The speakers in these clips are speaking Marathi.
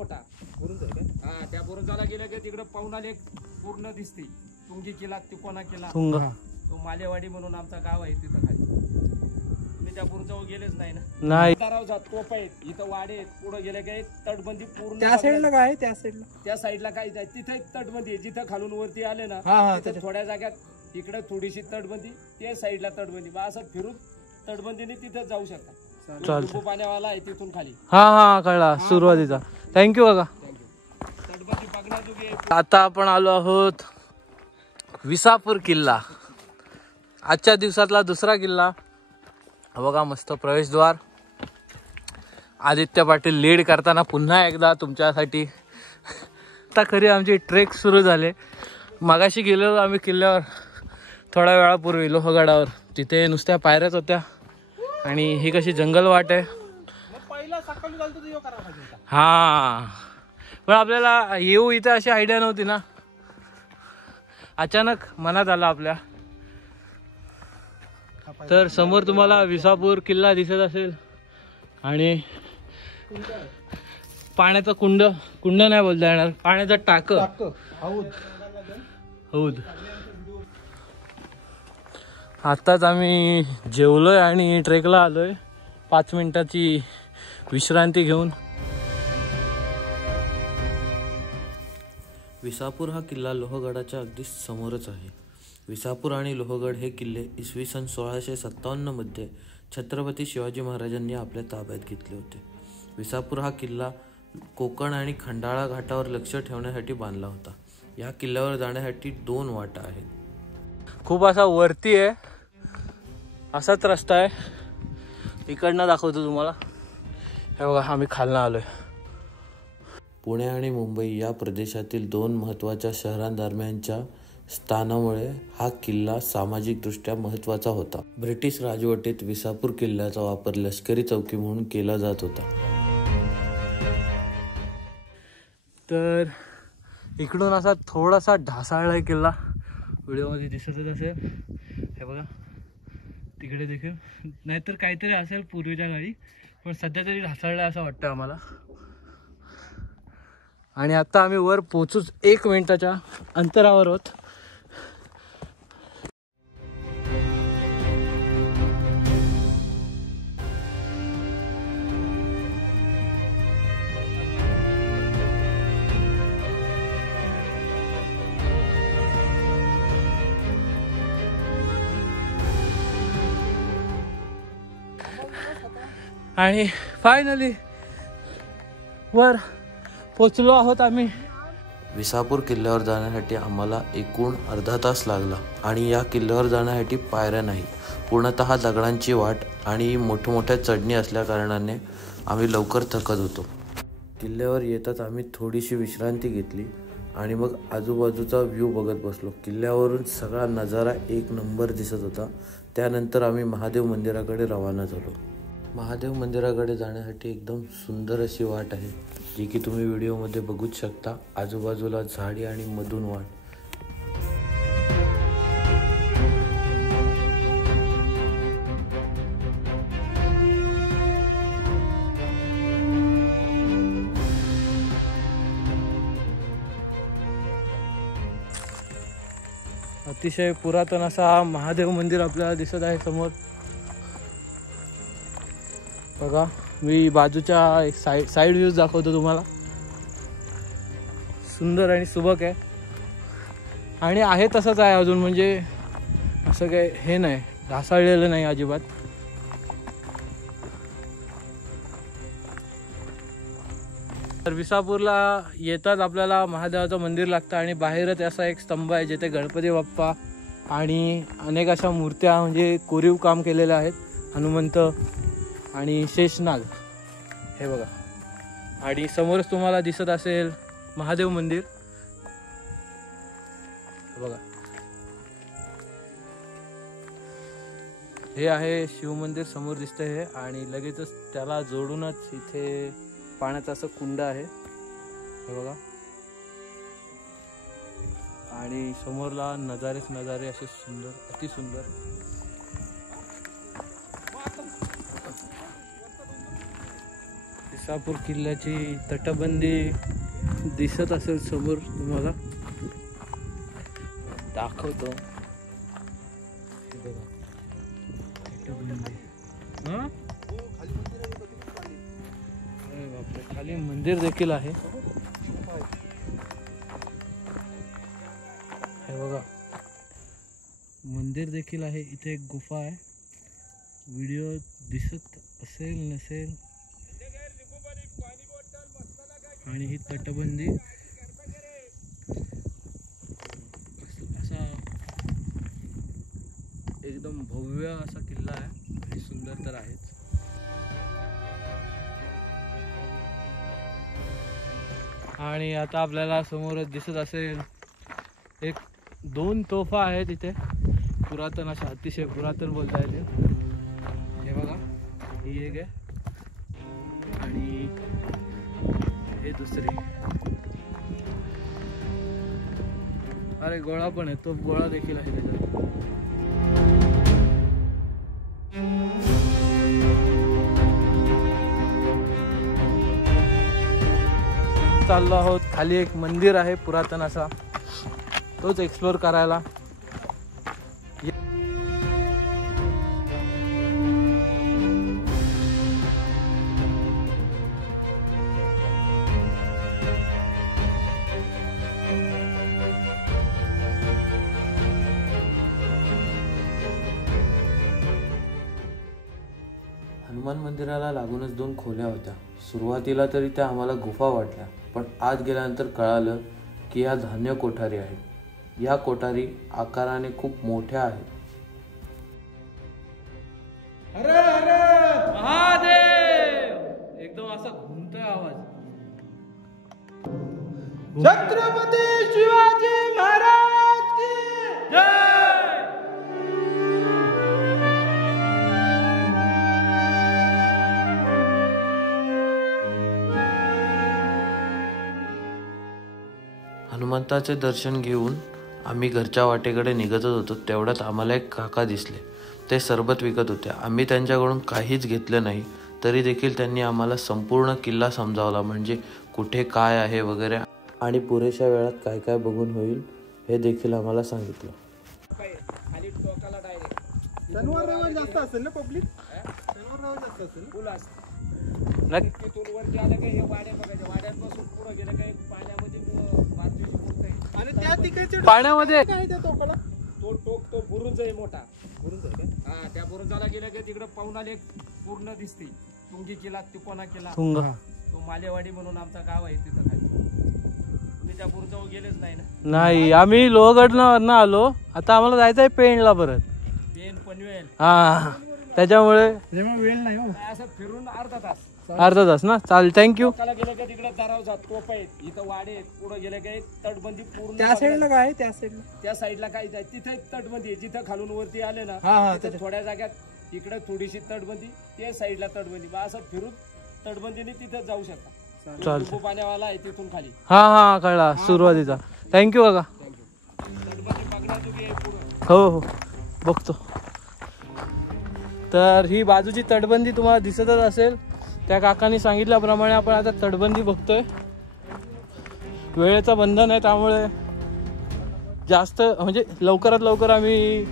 मोठा बुरुज आहे का? हा, त्या बुरुजाला गेलं की तिकडे पाहुणा लेक पूर्ण दिसते. तुंगी किल्ला, तिकोना किल्ला, तुंग तो मालेवाडी म्हणून आमचा गाव आहे तिथं खाली. तुम्ही त्या बुरुजावर गेलेच नाही ना? नाही. तोप आहेत इथं, वाडे आहेत. पुढे गेले की तटबंदी पूर्ण. त्या साईडला काय आहे? त्या साईडला काहीच आहे. तिथे तटबंदी आहे. जिथं खालून वरती आले ना, तिथं थोड्या जाग्यात इकडे थोडीशी तटबंदी, त्या साईडला तटबंदी. असं फिरून तटबंदीने तिथं जाऊ शकता. चालतं. पाण्यावाला आहे तिथून खाली. हा कळला सुरुवातीचा. थँक्यू बघा. तटबंदी बघण्याजोगी आहे. आता आपण आलो आहोत विसापूर किल्ला. आजच्या दिवसातला दुसरा किल्ला. बघा मस्त प्रवेशद्वार. आदित्य पाटील लीड करताना पुन्हा एकदा तुमच्यासाठी. आता खरी आमची ट्रेक सुरू झाले. मागाशी गेलो आम्ही किल्ल्यावर थोड्या वेळापूर्वी लोहगडावर. तिथे नुसत्या पायऱ्याच होत्या आणि ही कशी जंगल वाट आहे. हा, पण आपल्याला येऊ इथे अशी आयडिया नव्हती ना. अचानक मनात आला आपल्या. तर समोर तुम्हाला विसापूर किल्ला दिसत असेल आणि पाण्याचं कुंड नाही बोलता येणार, पाण्याचं टाक, हौद. आताच आम्ही जेवलोय आणि ट्रेकला आलोय 5 मिनिटाची विश्रांती घेऊन. विसापूर हा किल्ला लोहगडाच्या अगदी समोरच आहे. विसापूर आणि लोहगड हे किल्ले इसवी सन 1657 मध्ये छत्रपती शिवाजी महाराजांनी आपल्या ताब्यात घेतले होते. विसापूर हा किल्ला कोकण आणि खंडाळा घाटावर लक्ष ठेवण्यासाठी बांधला होता. या किल्ल्यावर जाण्यासाठी 2 वाटा आहेत. खूप असा वरती आहे, असाच रस्ता आहे. इकडनं दाखवतो तुम्हाला. हे बघा आम्ही खालनं आलोय. पुणे आणि मुंबई या प्रदेशातील 2 महत्त्वाच्या शहरांदरम्यानच्या स्थानामुळे हा किल्ला सामाजिकदृष्ट्या महत्त्वाचा होता. ब्रिटिश राजवटीत विसापूर किल्ल्याचा वापर लष्करी चौकी म्हणून केला जात होता. तर इकडून असा थोडासा ढासाळला किल्ला व्हिडिओमध्ये दिसतच असेल. हे बघा तिकडे देखील, नाहीतर काहीतरी असेल पूर्वीच्या काळी, पण सध्या तरी ढासाळला असं वाटतं आम्हाला. आणि आता आम्ही वर पोहोचूच 1 मिनिटाच्या अंतरावर आहोत. आणि फायनली वर पोचलो आहोत आम्ही. विसापूर किल्ल्यावर जाण्यासाठी आम्हाला एकूण अर्धा तास लागला. आणि या किल्ल्यावर जाण्यासाठी पायऱ्या नाही, पूर्णतः दगडांची वाट आणि मोठमोठ्या चढणी असल्या कारणाने आम्ही लवकर थकत होतो. किल्ल्यावर येताच आम्ही थोडीशी विश्रांती घेतली आणि मग आजूबाजूचा व्ह्यू बघत बसलो. किल्ल्यावरून सगळा नजारा 1 नंबर दिसत होता. त्यानंतर आम्ही महादेव मंदिराकडे रवाना झालो. महादेव मंदिराकडे जाण्यासाठी एकदम सुंदर अशी वाट आहे, जी की तुम्ही व्हिडिओमध्ये बघूच शकता. आजूबाजूला झाडी आणि मधून वाट. अतिशय पुरातन असा महादेव मंदिर आपल्याला दिसत आहे समोर. बघा मी बाजूच्या एक साईड व्ह्यूज दाखवतो तुम्हाला. सुंदर आणि सुबक आहे आणि आहे तसंच आहे अजून, म्हणजे असं काय हे नाही, ढासाळलेलं नाही अजिबात. तर विसापूरला येताच आपल्याला महादेवाचं मंदिर लागतं आणि बाहेरच असा एक स्तंभ आहे जिथे गणपती बाप्पा आणि अनेक अशा मूर्त्या म्हणजे कोरीव काम केलेल्या आहेत. हनुमंत आणि शेषनाग हे बघा. आणि समोरच तुम्हाला दिसत असेल महादेव मंदिर बघा. हे आहे शिवमंदिर समोर दिसतंय हे. आणि लगेचच त्याला जोडूनच इथे पाण्याचं असं कुंड आहे हे बघा. आणि समोरला नजारे असे सुंदर, अति सुंदर. विसापूर किल्ल्याची तटबंदी दिसत असेल समोर, तुम्हाला दाखवतो. हे बघा तटबंदी. अरे बापरे, खाली मंदिर देखील आहे. हे बघा मंदिर देखील आहे. इथे एक गुफा आहे. व्हिडिओ दिसत असेल नसेल. आणि ही तटबंदी असा एकदम भव्य असा किल्ला आहे आणि सुंदर तर आहेच. आणि आता आपल्याला समोरच दिसत असेल एक 2 तोफा आहेत इथे, पुरातन अशा, अतिशय पुरातन बोलता येते. हे बघा, ही एक आहे आणि हे दुसरी. अरे गोळा पण आहे, तो गोळा देखील आहे त्याच्यात. चाललो आहोत. खाली एक मंदिर आहे पुरातन असा, तोच एक्सप्लोर करायला. हनुमान मंदिराला लागूनच 2 खोल्या होत्या. सुरुवातीला तरी त्या आम्हाला गुफा वाटल्या, पण आत गेल्यानंतर कळालं की या धान्य कोठारी आहेत. या कोठारी आकाराने खूप मोठ्या आहेत. अरे अरे महादेव, एकदम असा घुमतोय आवाज. छत्रपती शिवाजी महाराज की जय. हनुमंताचे दर्शन घेऊन आम्ही घरच्या वाटेकडे निघतच होतो. तेवढ्यात आम्हाला एक काका दिसले. ते सरबत विकत होते. आम्ही त्यांच्याकडून काहीच घेतलं नाही, तरी देखील त्यांनी आम्हाला संपूर्ण किल्ला समजावला, म्हणजे कुठे काय आहे वगैरे, आणि पुरेशा वेळात काय काय बघून होईल हे देखील आम्हाला सांगितलं. खाली टोकाला डायरेक्ट शनिवार रविवार जास्त असेल ना पब्लिक. शनिवार रविवार जास्त असेल फुल असते. नक्की. तिथून वरती आलं का हे वाड्यात बघायचं. वाड्यापासून पुढं गेलं का एक पाण्यामध्ये मारुतीची मूर्ती आहे. आणि त्या तिकडचे पाण्यामध्ये काय त्या टोकाला तो टोक, तो बुरुंज आहे मोठा. बुरुंज आहे का? हा, त्या बुरुंजाला गेलं की तिकडं पाहुणाला एक पूर्ण दिसते. तुंगी किल्ला, तिकोना किल्ला, तुंग. तो मालेवाडी म्हणून आमचा गाव आहे तिथं खाली. तुम्ही त्या बुरुंजावर गेलेच नाही ना? नाही, आम्ही लोहगडनं आलो. आता आम्हाला जायचं आहे पेणला परत. पेन पनवेल हा, त्याच्यामुळे वेळ नाही हो. असं फिरून अर्धा तास. अर्धा तास ना. चालेल, थँक्यू. टोकाला गेलं का तिकडे दरावजात तोफ आहेत, इथं वाडे आहेत. पुढे गेलं का एक तटबंदी पूर्ण. त्या साईडला काय आहे? त्या साईडला त्या साईडला काहीच आहे. तिथे तटबंदी आहे. जिथं खालून वरती आले ना, हा, तिथं थोड्या जाग्यात इकडे थोडीशी तटबंदी, त्या साईडला तटबंदी. बा असं फिरून तटबंदीने तिथं जाऊ शकता. चालतं. पाण्यावाला आहे तिथून खाली. हा हा, कळला सुरुवातीचा. थँक्यू काका. तटबंदी बघण्याजोगी आहे पुढं. हो हो, बघतो. तर ही बाजूची तटबंदी तुम्हाला दिसतच असेल. त्या काकांनी सांगितल्याप्रमाणे आपण आता तटबंदी बघतोय. वेळेचं बंधन आहे, त्यामुळे जास्त म्हणजे लवकरात लवकर आम्ही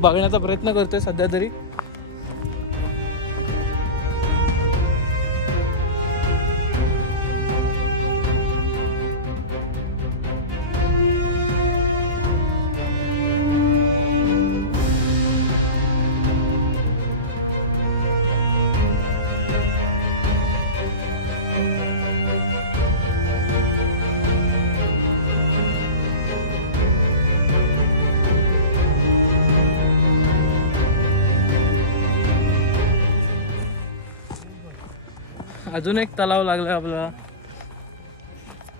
बघण्याचा प्रयत्न करतोय सध्या तरी. अजून एक तलाव लागलाय आपल्याला.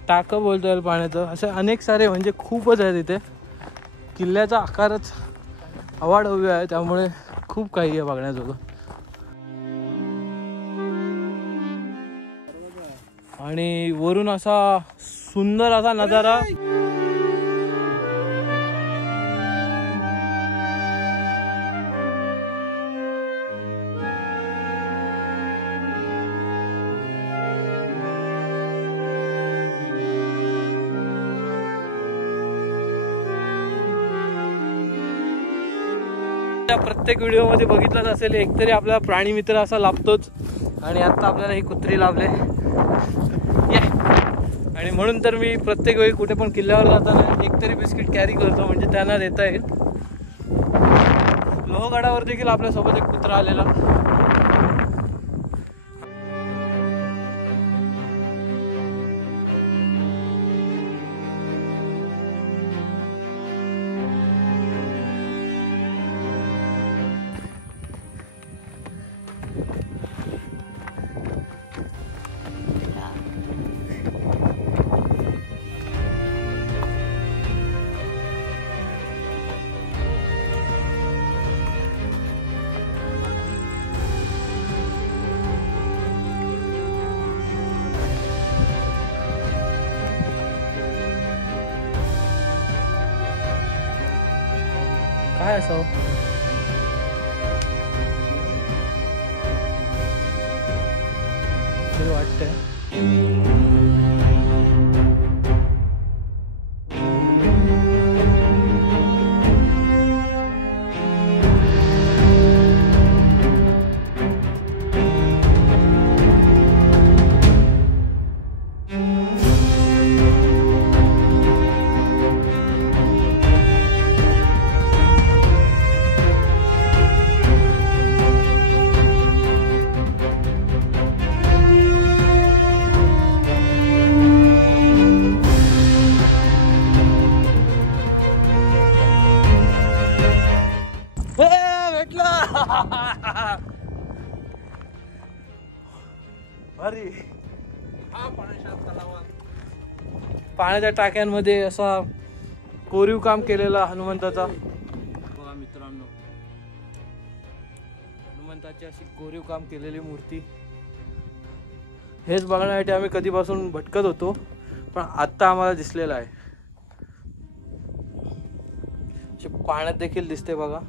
टाकं बोलता येईल पाण्याचं. असे अनेक सारे, म्हणजे खूपच आहेत इथे. किल्ल्याचा आकारच अवाढव्य आहे, त्यामुळे खूप काही आहे बघण्याजोगं. आणि वरून असा सुंदर असा नजारा. आताच्या प्रत्येक व्हिडिओमध्ये बघितलंच असेल, एकतरी आपला प्राणी मित्र असा लाभतोच. आणि आता आपल्याला ही कुत्री लाभले आणि म्हणून तर मी प्रत्येक वेळी कुठे पण किल्ल्यावर जाताना एकतरी बिस्किट कॅरी करतो, म्हणजे त्यांना देता येईल. लोहगडावर देखील आपल्यासोबत एक कुत्रा आलेला. काय असावं? तरी वाटतंय. पाण्याच्या टाक्यांमध्ये असा कोरीव काम केलेला हनुमंताचा. बघा मित्रांनो, हनुमंताची अशी कोरीव काम केलेली मूर्ती. हेच बघण्यासाठी आम्ही कधीपासून भटकत होतो, पण आता आम्हाला दिसलेला आहे. पाण्यात देखील दिसते बघा.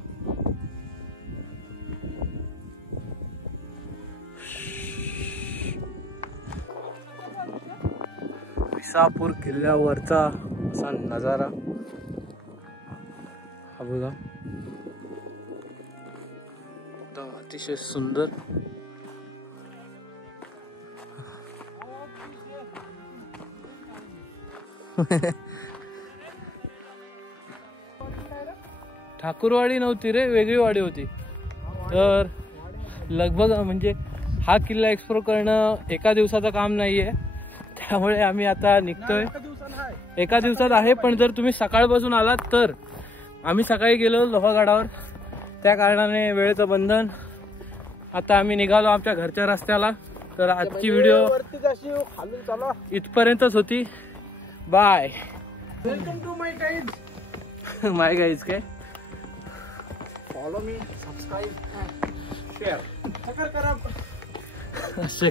विसापूर किल्ल्यावरचा असा नजारा हा बघा, एकदम अतिशय सुंदर. ठाकूरवाडी नव्हती रे, वेगळी वाडी होती. तर लगभग म्हणजे हा किल्ला एक्सप्लोर करणं एका दिवसाचं काम नाहीये, त्यामुळे आम्ही आता निघतोय. एका दिवसात आहे, पण जर तुम्ही सकाळपासून आलात तर. आम्ही सकाळी गेलो लोहगडावर, त्या कारणाने वेळेचं बंधन. आता आम्ही निघालो आमच्या घरच्या रस्त्याला. तर आजची व्हिडिओ इथपर्यंतच होती. Bye. Welcome to my guide. My guys काय? फॉलो मी, सबस्क्राईब, शेअर करा. असे